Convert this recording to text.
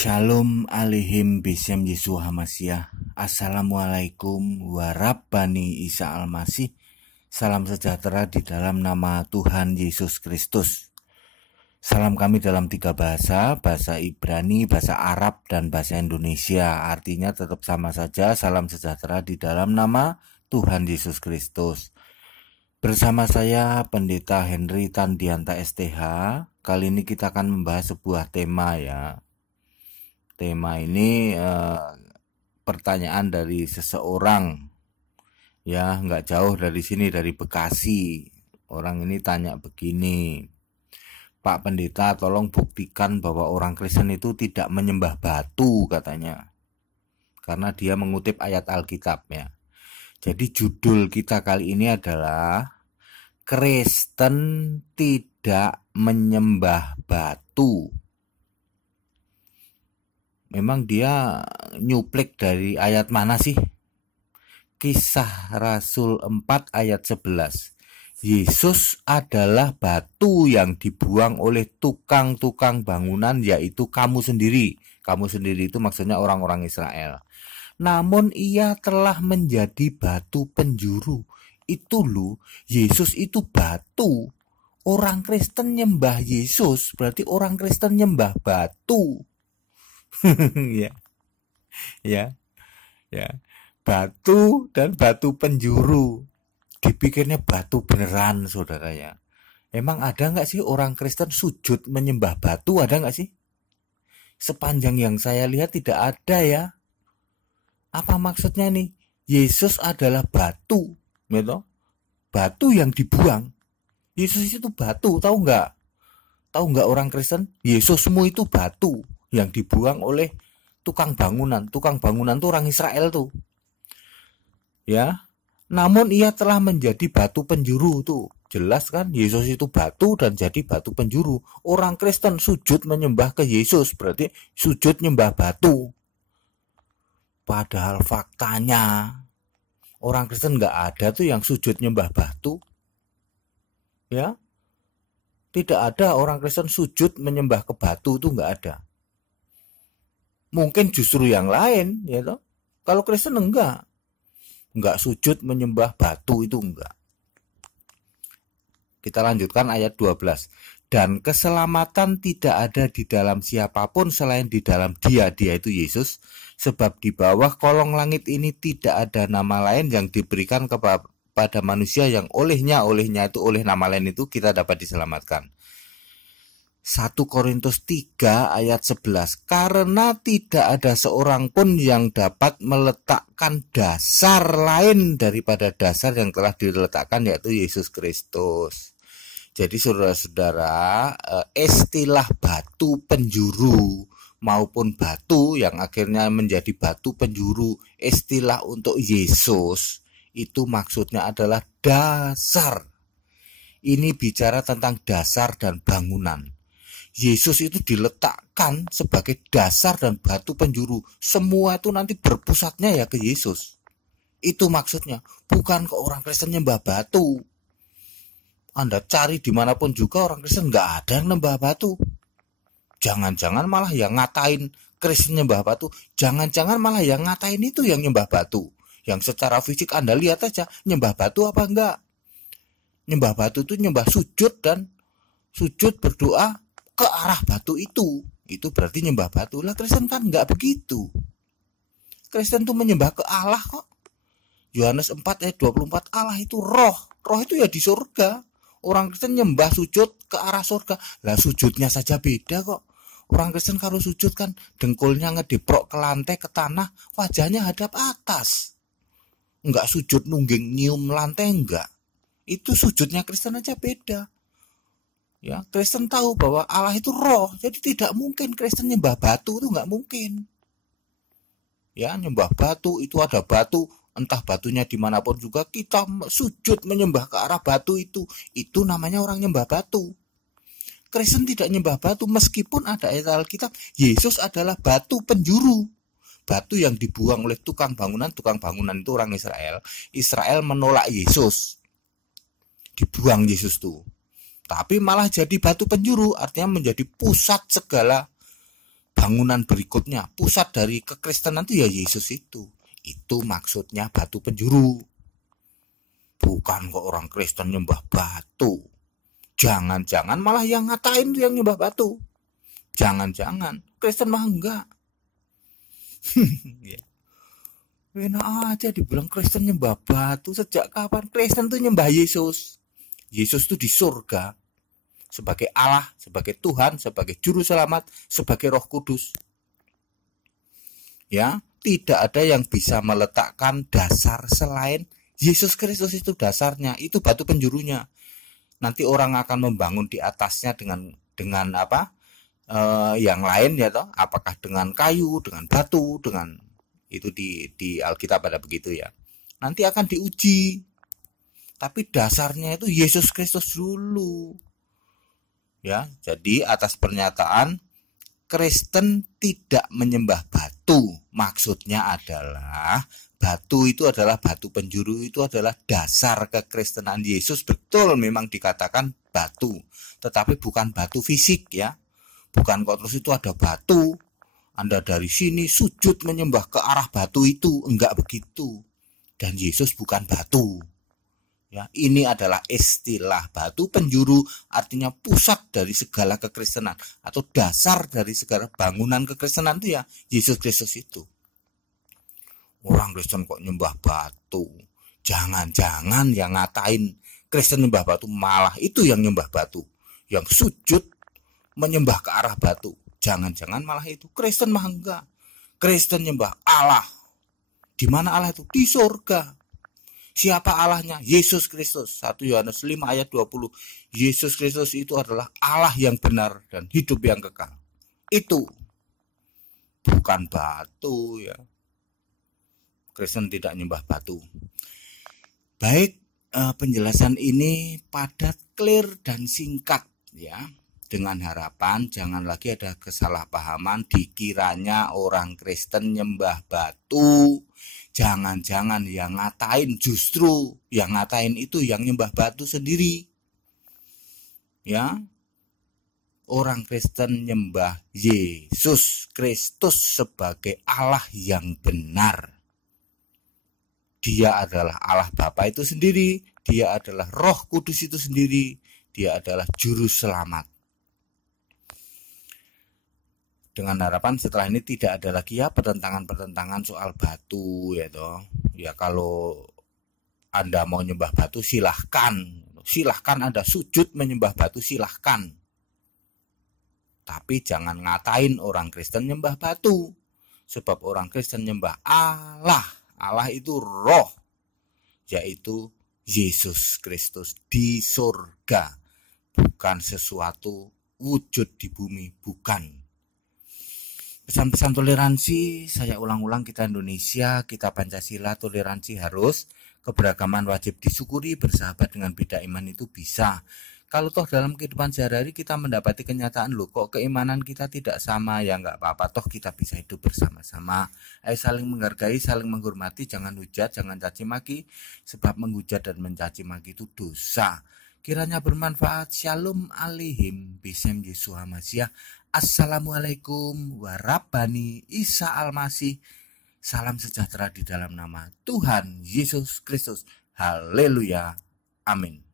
Shalom alehim bisem Yesus Hamasiah. Assalamualaikum warahmatullahi Isa Almasih. Salam sejahtera di dalam nama Tuhan Yesus Kristus. Salam kami dalam 3 bahasa, bahasa Ibrani, bahasa Arab, dan bahasa Indonesia. Artinya tetap sama saja, salam sejahtera di dalam nama Tuhan Yesus Kristus. Bersama saya Pendeta Henry Tandianta STH. Kali ini kita akan membahas sebuah tema ya. Tema ini pertanyaan dari seseorang ya, nggak jauh dari sini, dari Bekasi. Orang ini tanya begini, Pak Pendeta tolong buktikan bahwa orang Kristen itu tidak menyembah batu katanya, karena dia mengutip ayat Alkitab ya. Jadi judul kita kali ini adalah Kristen tidak menyembah batu. Memang dia nyuplik dari ayat mana sih? Kisah Rasul 4 ayat 11. Yesus adalah batu yang dibuang oleh tukang-tukang bangunan, yaitu kamu sendiri. Kamu sendiri itu maksudnya orang-orang Israel. Namun ia telah menjadi batu penjuru. Itu loh, Yesus itu batu. Orang Kristen nyembah Yesus, berarti orang Kristen nyembah batu. ya batu dan batu penjuru, dipikirnya batu beneran saudara ya. Emang ada nggak sih orang Kristen sujud menyembah batu, ada nggak sih? Sepanjang yang saya lihat tidak ada ya. Apa maksudnya nih? Yesus adalah batu gitu, batu yang dibuang. Yesus itu batu, tahu nggak orang Kristen? Yesusmu itu batu yang dibuang oleh tukang bangunan. Tukang bangunan tuh orang Israel tuh. Ya. Namun ia telah menjadi batu penjuru tuh. Jelas kan, Yesus itu batu dan jadi batu penjuru. Orang Kristen sujud menyembah ke Yesus, berarti sujud nyembah batu. Padahal faktanya orang Kristen nggak ada tuh yang sujud nyembah batu. Ya. Tidak ada orang Kristen sujud menyembah ke batu, tuh nggak ada. Mungkin justru yang lain ya toh. Kalau Kristen enggak sujud menyembah batu, itu enggak. Kita lanjutkan ayat 12. Dan keselamatan tidak ada di dalam siapapun selain di dalam dia itu Yesus, sebab di bawah kolong langit ini tidak ada nama lain yang diberikan kepada manusia yang olehnya itu oleh nama lain itu kita dapat diselamatkan. 1 Korintus 3 ayat 11. Karena tidak ada seorang pun yang dapat meletakkan dasar lain daripada dasar yang telah diletakkan, yaitu Yesus Kristus. Jadi saudara-saudara, istilah batu penjuru maupun batu yang akhirnya menjadi batu penjuru, istilah untuk Yesus itu maksudnya adalah dasar. Ini bicara tentang dasar dan bangunan. Yesus itu diletakkan sebagai dasar dan batu penjuru. Semua itu nanti berpusatnya ya ke Yesus. Itu maksudnya. Bukan ke orang Kristen nyembah batu. Anda cari dimanapun juga orang Kristen nggak ada yang nyembah batu. Jangan-jangan malah yang ngatain Kristen nyembah batu. Jangan-jangan malah yang ngatain itu yang nyembah batu. Yang secara fisik Anda lihat aja nyembah batu apa enggak. Nyembah batu itu nyembah sujud dan sujud berdoa ke arah batu itu berarti nyembah batu. Lah Kristen kan nggak begitu. Kristen tuh menyembah ke Allah kok. Yohanes 4 ayat 24, Allah itu roh itu ya di surga. Orang Kristen nyembah sujud ke arah surga. Lah sujudnya saja beda kok. Orang Kristen kalau sujud kan dengkulnya ngedeprok ke lantai, ke tanah, wajahnya hadap atas. Enggak sujud nungging nyium lantai, enggak. Itu sujudnya Kristen aja beda. Ya, Kristen tahu bahwa Allah itu roh, jadi tidak mungkin Kristen nyembah batu, itu nggak mungkin. Ya, nyembah batu itu ada batu, entah batunya dimanapun juga kita sujud menyembah ke arah batu itu namanya orang nyembah batu. Kristen tidak nyembah batu meskipun ada ayat Alkitab, Yesus adalah batu penjuru. Batu yang dibuang oleh tukang bangunan itu orang Israel. Israel menolak Yesus. Dibuang Yesus tuh. Tapi malah jadi batu penjuru, artinya menjadi pusat segala bangunan berikutnya, pusat dari kekristenan itu ya Yesus itu. Itu maksudnya batu penjuru. Bukan kok orang Kristen nyembah batu. Jangan-jangan malah yang ngatain yang nyembah batu. Jangan-jangan Kristen mah enggak. Ya. Enak aja dibilang Kristen nyembah batu. Sejak kapan Kristen tuh nyembah Yesus? Yesus tuh di surga sebagai Allah, sebagai Tuhan, sebagai juru selamat, sebagai Roh Kudus. Ya, tidak ada yang bisa meletakkan dasar selain Yesus Kristus. Itu dasarnya, itu batu penjurunya. Nanti orang akan membangun di atasnya dengan apa? Yang lain ya toh, apakah dengan kayu, dengan batu, dengan itu di Alkitab ada begitu ya. Nanti akan diuji. Tapi dasarnya itu Yesus Kristus dulu. Ya, jadi atas pernyataan Kristen tidak menyembah batu, maksudnya adalah batu itu adalah batu penjuru, itu adalah dasar kekristenan Yesus. Betul memang dikatakan batu, tetapi bukan batu fisik ya. Bukan kok terus itu ada batu, Anda dari sini sujud menyembah ke arah batu itu, enggak begitu. Dan Yesus bukan batu. Ya, ini adalah istilah batu penjuru, artinya pusat dari segala kekristenan atau dasar dari segala bangunan kekristenan itu ya Yesus Kristus itu. Orang Kristen kok nyembah batu. Jangan-jangan yang ngatain Kristen nyembah batu malah itu yang nyembah batu, yang sujud menyembah ke arah batu. Jangan-jangan malah itu. Kristen mah enggak. Kristen nyembah Allah. Di mana Allah itu? Di surga. Siapa Allahnya? Yesus Kristus. 1 Yohanes 5 ayat 20. Yesus Kristus itu adalah Allah yang benar dan hidup yang kekal. Itu bukan batu ya. Kristen tidak nyembah batu. Baik, penjelasan ini padat, clear dan singkat ya. Dengan harapan jangan lagi ada kesalahpahaman dikiranya orang Kristen nyembah batu. Jangan-jangan yang ngatain, justru yang ngatain itu yang nyembah batu sendiri. Ya. Orang Kristen nyembah Yesus Kristus sebagai Allah yang benar. Dia adalah Allah Bapa itu sendiri, dia adalah Roh Kudus itu sendiri, dia adalah juru selamat. Dengan harapan setelah ini tidak ada lagi ya pertentangan-pertentangan soal batu ya toh. Ya kalau Anda mau nyembah batu silahkan Anda sujud menyembah batu silahkan. Tapi jangan ngatain orang Kristen nyembah batu. Sebab orang Kristen nyembah Allah. Allah itu roh, yaitu Yesus Kristus di surga. Bukan sesuatu wujud di bumi, bukan. Pesan-pesan toleransi, saya ulang-ulang, kita Indonesia, kita Pancasila, toleransi harus, keberagaman wajib disyukuri, bersahabat dengan beda iman itu bisa. Kalau toh dalam kehidupan sehari-hari kita mendapati kenyataan loh kok keimanan kita tidak sama, ya nggak apa-apa, toh kita bisa hidup bersama-sama. Ayo saling menghargai, saling menghormati, jangan hujat, jangan caci maki, sebab menghujat dan mencaci maki itu dosa. Kiranya bermanfaat. Shalom alaihim bisem Yesus Hamasiah. Assalamualaikum warahmatullahi Isa Al-Masih. Salam sejahtera di dalam nama Tuhan Yesus Kristus. Haleluya. Amin.